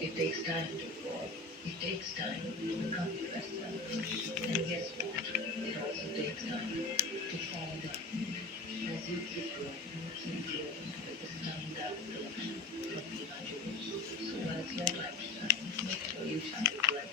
It takes time to evolve. It takes time to become yourself. And guess what? It also takes time to fall down. As you keep growing with this coming down direction from behind you. So when it's your time to shine, make sure you shine it bright.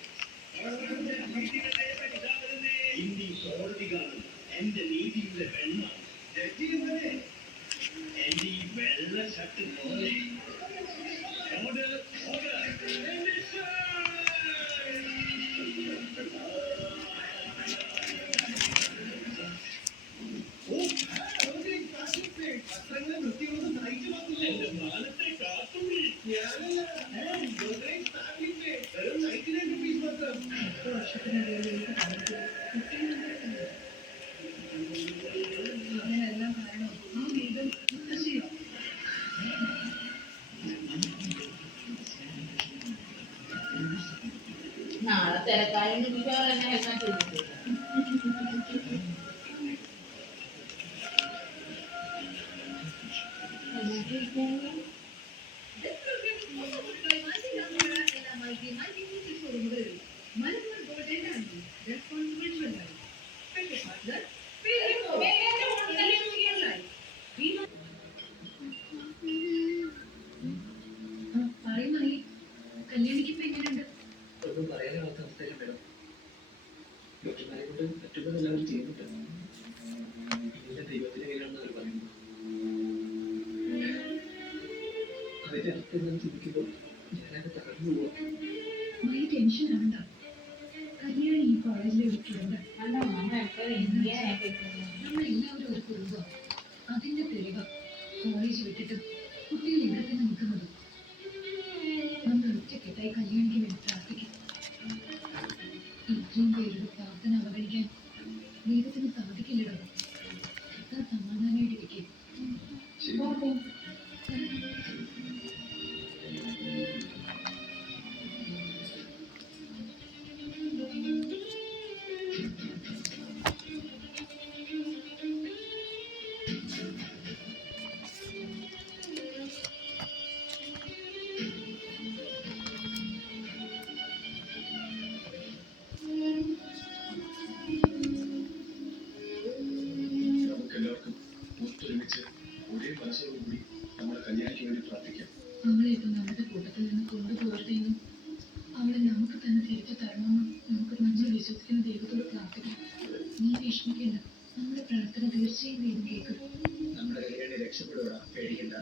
നാളെ തിരക്കാരും കിട്ടിയവർ എന്നെ ഹെൽപ്പാൻ ചെയ്തിട്ടില്ല. ഒന്നും പറയാനാവാത്ത അവസ്ഥയിലും വേണം. ഡോക്ടർമാരെ കൊണ്ട് പറ്റുന്നതെല്ലാം ചെയ്യുന്നുണ്ട്. ഇതിന്റെ ദൈവത്തിന്റെ കയ്യിലാണെന്ന് അവർ പറയുന്നു. അതിന്റെ അർത്ഥം ഞാൻ ചിന്തിക്കുമ്പോൾ ഞാനത് തകർന്നു പോവാ. ടെൻഷൻ ആവണ്ട. കല്യാണം ഈ കോളേജിലെ ഒരു സ്റ്റുഡന്റ്. നമ്മളെല്ലാവരും ഒരു കുടുംബം. അതിന്റെ തെളിവ് കോളേജ് വിട്ടിട്ട് കുട്ടികൾ ഇവിടെ തന്നെ നിൽക്കുന്നത്. നമ്മൾ ഒറ്റക്കെട്ടായി കല്യാണിക്ക് വേണ്ടി പ്രാർത്ഥിക്കും. ഇത്രയും പേരുടെ പ്രാർത്ഥന അവഗണിക്കാൻ ദൈവത്തിന് സാധിക്കില്ലടോ. സമാധാനമായിട്ടിരിക്കും. അവളെയൊക്കെ നമ്മുടെ കൂട്ടത്തിൽ നിന്ന് കൊണ്ടുപോകരുതെന്നും അവളെ നമുക്ക് തന്നെ തിരിച്ചു തരണമെന്നും നമുക്ക് നമ്മൾ വിശ്വസിക്കുന്ന ദൈവത്തോട് പ്രാർത്ഥിക്കാം. നീ വിഷമിക്കേണ്ട. നമ്മുടെ പ്രാർത്ഥന തീർച്ചയായും ദൈവം കേൾക്കും. നമ്മുടെ കല്യാണി രക്ഷപ്പെടുക, പേടിക്കണ്ട.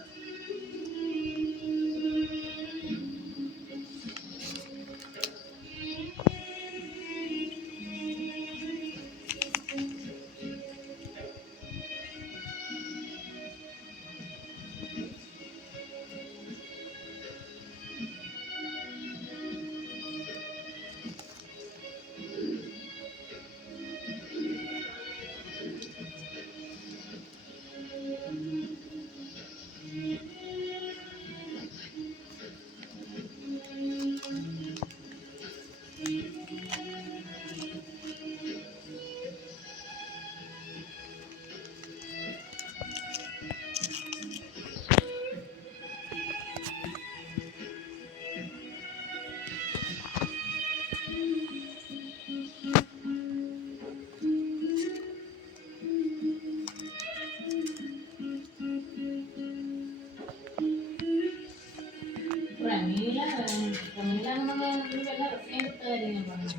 വല്ല റെസ്മേയും കൊടുത്ത കാര്യം ഞാൻ പറഞ്ഞു.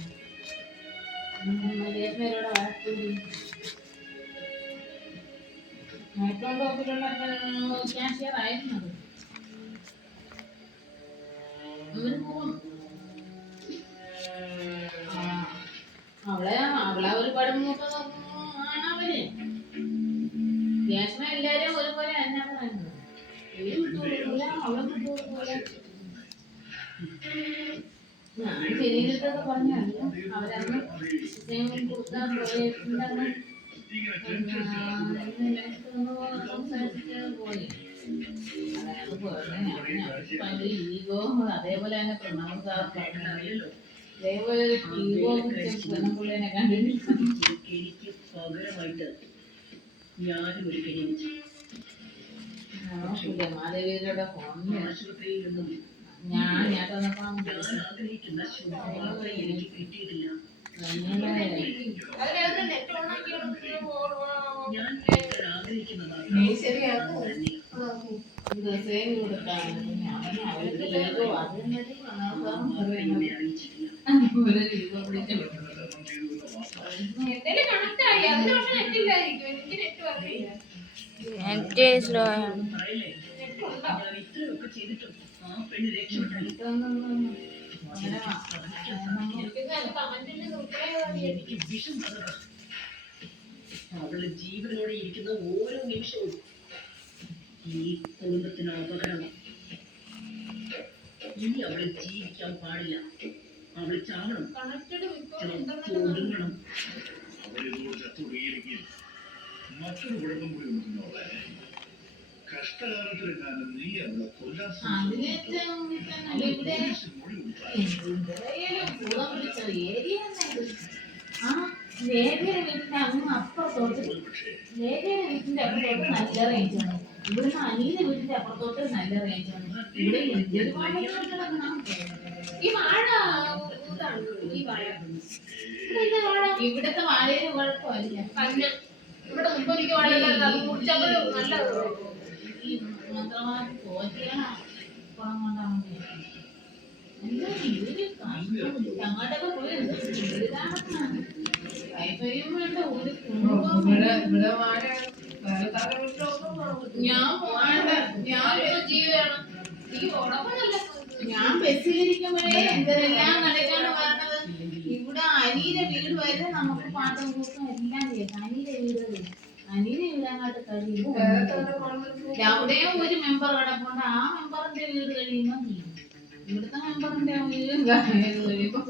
രേഷ്മയോടെ വഴക്കൂടി ഏറ്റവും ടോപ്പിലുള്ള ക്യാഷിയർ ആയിരുന്നത് അവര് പോകും. അവളെ ഒരുപാട് മൂത്തത് ആണ് അവര്. രേഷ്മ എല്ലാരും ഒരുപോലെ തന്നെയാണ് പറയുന്നത്. ഇവര് വിട്ടുകൊടുക്കൂല, അവളെ വിട്ടുകൊടുക്കൂല. ഞാൻ ശരീരത്തൊക്കെ പറഞ്ഞല്ല അവരന്ന് കൊടുക്കാൻ പോയിട്ടുണ്ടെന്ന് സംസാരിച്ചിട്ട് പോയി. അതായത് ഭയങ്കര ഈഗോ. അതേപോലെ തന്നെ പ്രണവ് സാർ പറഞ്ഞല്ലോ, അതേപോലെ ഒരു ഈഗോ പിടിച്ച പെണ്ണുപിള്ളേനെ കണ്ടിട്ട് എനിക്ക് പകരമായിട്ട് ഞാനും ഒരു കഴിച്ചു. മാധവിയുടെ ഫോണിൽ ആശുപത്രിയിൽ നിന്നും ഞാൻ ആഗ്രഹിക്കുന്ന ശുഭവാർത്ത എനിക്ക് കിട്ടിയിട്ടില്ല. ഞാൻ ആഗ്രഹിക്കുന്നതാണ് ഇത്രയൊക്കെ ചെയ്തിട്ടും ആ പെണ്ണ് രക്ഷപ്പെട്ടു. എനിക്ക് വിഷം തന്നതാ. അവള് ജീവനോടെ ഇരിക്കുന്ന ഓരോ നിമിഷവും ഈ കുടുംബത്തിന് അപകടമാണ്. ഇനി അവള് ജീവിക്കാൻ പാടില്ല. അവള് ചാവണം, ഒതുങ്ങണം. മറ്റൊരു കുഴപ്പം കൂടി ഉണ്ടെന്നോളെ. കഷ്ടകാലത്തിലെങ്ങാനും നീ അവളെ കൊല്ലാൻ ലേഖയുടെ വീട്ടിന്റെ അങ്ങ് അപ്പുറത്തോട്ട്, ലേഖയുടെ വീട്ടിന്റെ അപ്പുറത്തോട്ട് നല്ല റേഞ്ചാണ്. ഇവിടുന്ന് അനിയുടെ വീട്ടിന്റെ അപ്പുറത്തോട്ട് നല്ല റേഞ്ചാണ്. ഇവിടെ ഒരുപാട് കിടക്കണം. ഈ വാഴ ഇവിടത്തെ വാഴയുടെ കുഴപ്പമില്ല. ഇവിടെ മുമ്പൊരിക്കൽ വാഴ നല്ല ഈ മാത്രമായിട്ട് തോറ്റിയാണ് പണം കൊണ്ടാണ്. അങ്ങോട്ടൊക്കെ പോയി വൈഫൈയും വേണ്ട ഒരു ഞാൻ പോകണ്ട. ഞാൻ ബസ്സിലിരിക്കുമ്പോഴേ എന്തെല്ലാം കടക്കാണ് പറഞ്ഞത്. ഇവിടെ അനിയുടെ വീട് വരെ നമുക്ക് പാട്ടും കൂട്ടും എല്ലാം കേൾക്കാം. അനിയുടെ വീട് അങ്ങോട്ട് കഴിയും. അവിടെയും ഒരു മെമ്പർ കിടപ്പുണ്ട്. ആ മെമ്പറിന്റെ വീട് കഴിയുമ്പോ ഇവിടുത്തെ മെമ്പറിന്റെ വീടും കഴിയുമ്പോ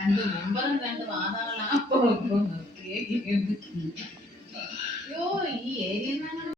രണ്ട് മെമ്പറും രണ്ട് വാതാകളാ. അയ്യോ, ഈ ഏരിയ